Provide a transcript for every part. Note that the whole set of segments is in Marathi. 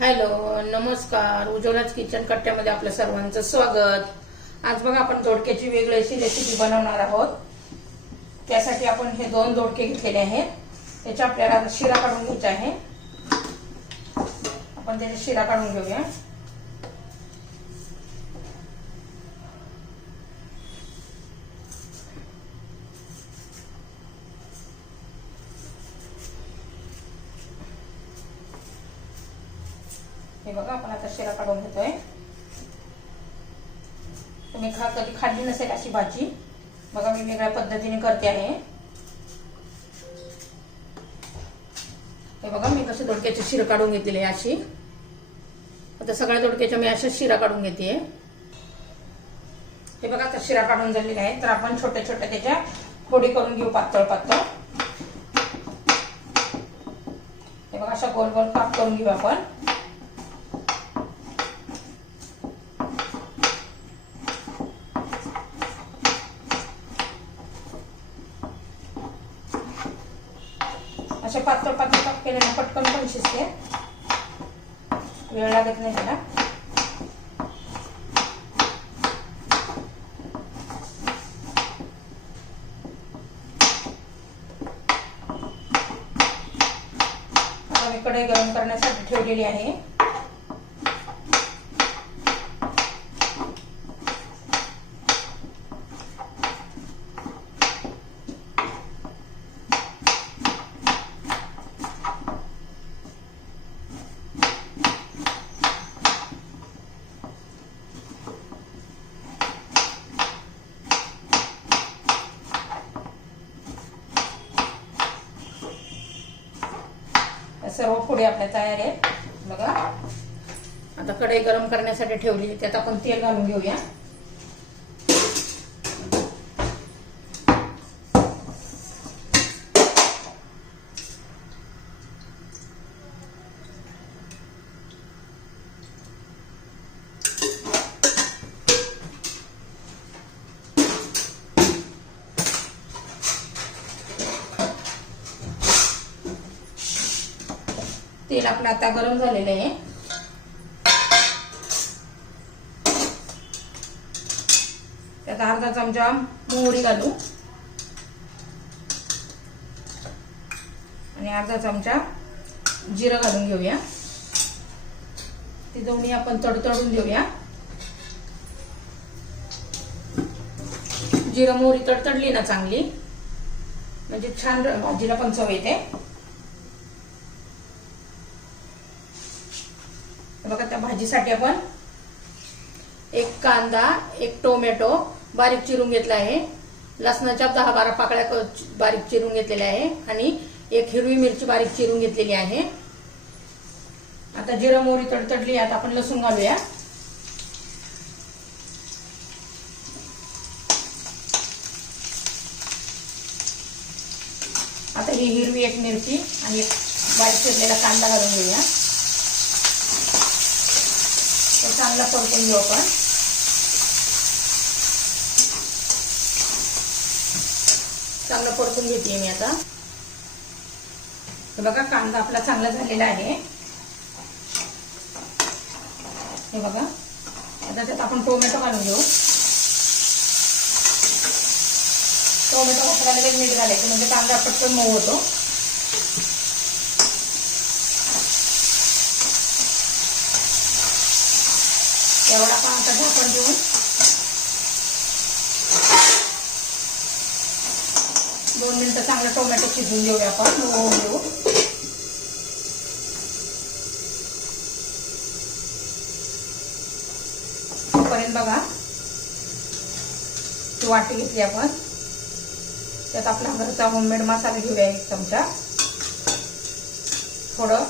हॅलो नमस्कार. उज्ज्वलाच किचन कट्ट्यामध्ये आपल्या सर्वांचं स्वागत. आज बघा आपण दोडक्याची वेगळी अशी रेसिपी बनवणार आहोत. त्यासाठी आपण हे दोन दोडके घेतलेले आहेत. त्याच्या आपल्याला आता शिरा काढून घ्यायचा आहे. आपण त्याचा शिरा काढून घेऊया. हे बघा आपण आता शिरा काढून घेतोय. तुम्ही खा कधी खाल्ली नसेल अशी भाजी. बघा मी वेगळ्या पद्धतीने करते आहे. हे बघा मी कसे दोडक्याचे शिरा काढून घेतलेली आहे अशी. आता सगळ्या दोडक्याच्या मी अशा शिरा काढून घेते. हे बघा आता शिरा काढून झालेली आहे तर आपण छोट्या छोट्या त्याच्या फोडी करून घेऊ पातळ पातळ. हे बघा अशा गोल गोल पाक करून घेऊ आपण असे पातळ पातळ काप केल्याने पण शिजते वेळ लागत नाही त्याला. आता मी कढई गरम करण्यासाठी ठेवलेली आहे. पुढे आपल्या तयार आहे बघा. आता कढई गरम करण्यासाठी ठेवली त्यात आपण तेल घालून घेऊया. तेल आपलं आता गरम झालेलं आहे. त्यात अर्धा चमचा मोहरी घालू. आणि अर्धा चमचा जिरं घालून घेऊया. ते दोन्ही आपण तडतडून देऊया. जिरं मोहरी तडतडली ना चांगली. म्हणजे छान जिरा पण चव येते. बघा त्या भाजीसाठी आपण एक कांदा एक टोमॅटो बारीक चिरून घेतला आहे. लसणाच्या दहा बारा पाकळ्या बारीक चिरून घेतलेल्या आहे. आणि एक हिरवी मिरची बारीक चिरून घेतलेली आहे. आता जिरा मोहरी तडतडली आता आपण लसूण घालूया. आता ही हिरवी एक मिरची आणि एक बारीक चिरलेला कांदा घालून घेऊया तो चांगला परतून घेऊ आपण. चांगलं परतून घेते मी आता. बघा कांदा आपला चांगला झालेला आहे. हे बघा आता त्यात आपण टोमॅटो घालून घेऊ. टोमॅटो वापरायला लगेच मीठ घालायचं म्हणजे कांदा पटकन मऊ होतो. एवढा कांदा झाकण देऊन दोन मिनिटं चांगलं टोमॅटो शिजून घेऊया आपण होऊन घेऊ. तोपर्यंत बघा ती वाटी घेतली आपण. त्यात आपला घरचा होममेड मसाला घेऊया एक चमचा. थोडं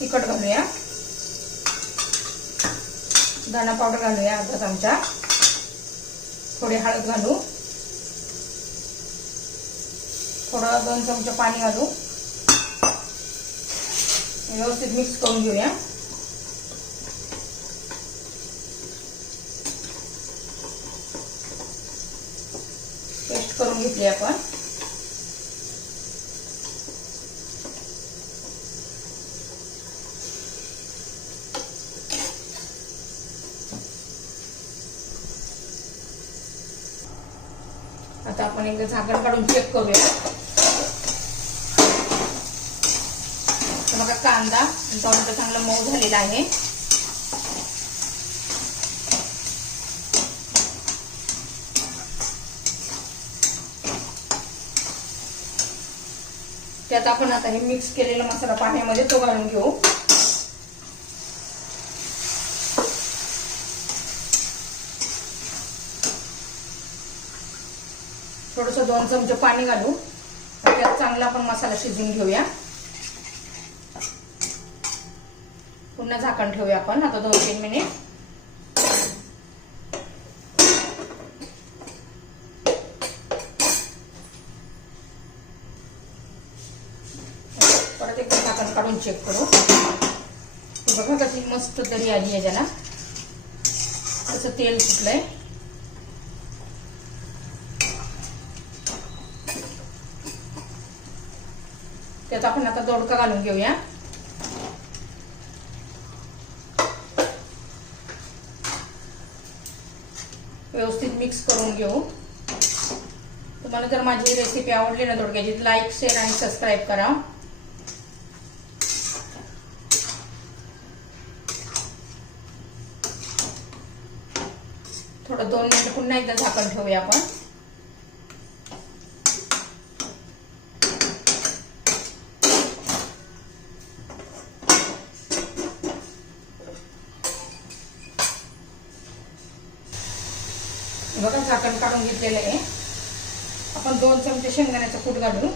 तिखट घालूया. धना पावडर घालूया अर्धा चमचा. थोडी हळद घालू. थोडं दोन चमचे पाणी घालू. व्यवस्थित मिक्स करून घेऊया. पेस्ट करून घेतली आपण. आपण एकदा झाकण काढून चेक करूया. तर बघा कांदा आणि टोमॅटो चांगला मऊ झालेला आहे. त्यात आपण आता हे मिक्स केलेला मसाला पाण्यामध्ये तो घालून घेऊ. थोडस दोन चमचे पाणी घालू. त्यात चांगला आपण मसाला शिजून घेऊया. पुन्हा झाकण ठेवूया आपण. आता दोन तीन मिनिट. परत एकदा झाकण काढून चेक करू. बघा कशी मस्त दरी आली आहे ज्याला तसं तेल सुटलंय. त्यात आपण आता दोडका घालून घेऊया. व्यवस्थित मिक्स करून घेऊ. तुम्हाला जर माझी रेसिपी आवडली ना दोडक्याची लाईक शेअर आणि सबस्क्राईब करा. थोडं दोन मिनिट पुन्हा एकदा झाकण ठेवूया आपण. बघा झाकण काढून घेतलेलं आहे. आपण दोन चमचे शेंगदाण्याचं कूट घालू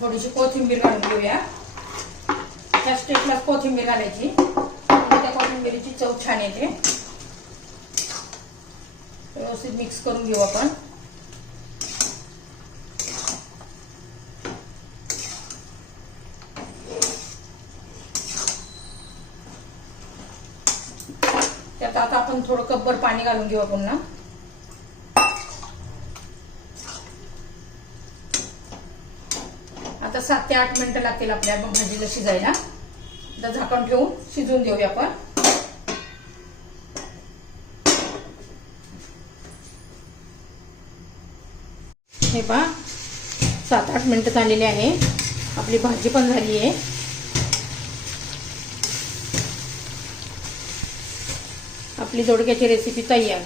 थोडीशी कोथिंबीर घालून घेऊया. त्या स्टेपला कोथिंबीर घालायची. त्या कोथिंबीरीची चव छान येते. व्यवस्थित मिक्स करून घेऊ आपण त्यात आता आपण थोडं कपभर पाणी घालून घेऊ पुन्हा आता सात ते आठ मिनिटं लागतील आपल्या भाजीला शिजायला. आता झाकण ठेवून शिजवून देऊया आपण. हे पहा सात आठ मिनिटं झालेली आहे. आपली भाजी पण झाली आहे. आपली जोडक्याची रेसिपी तयार.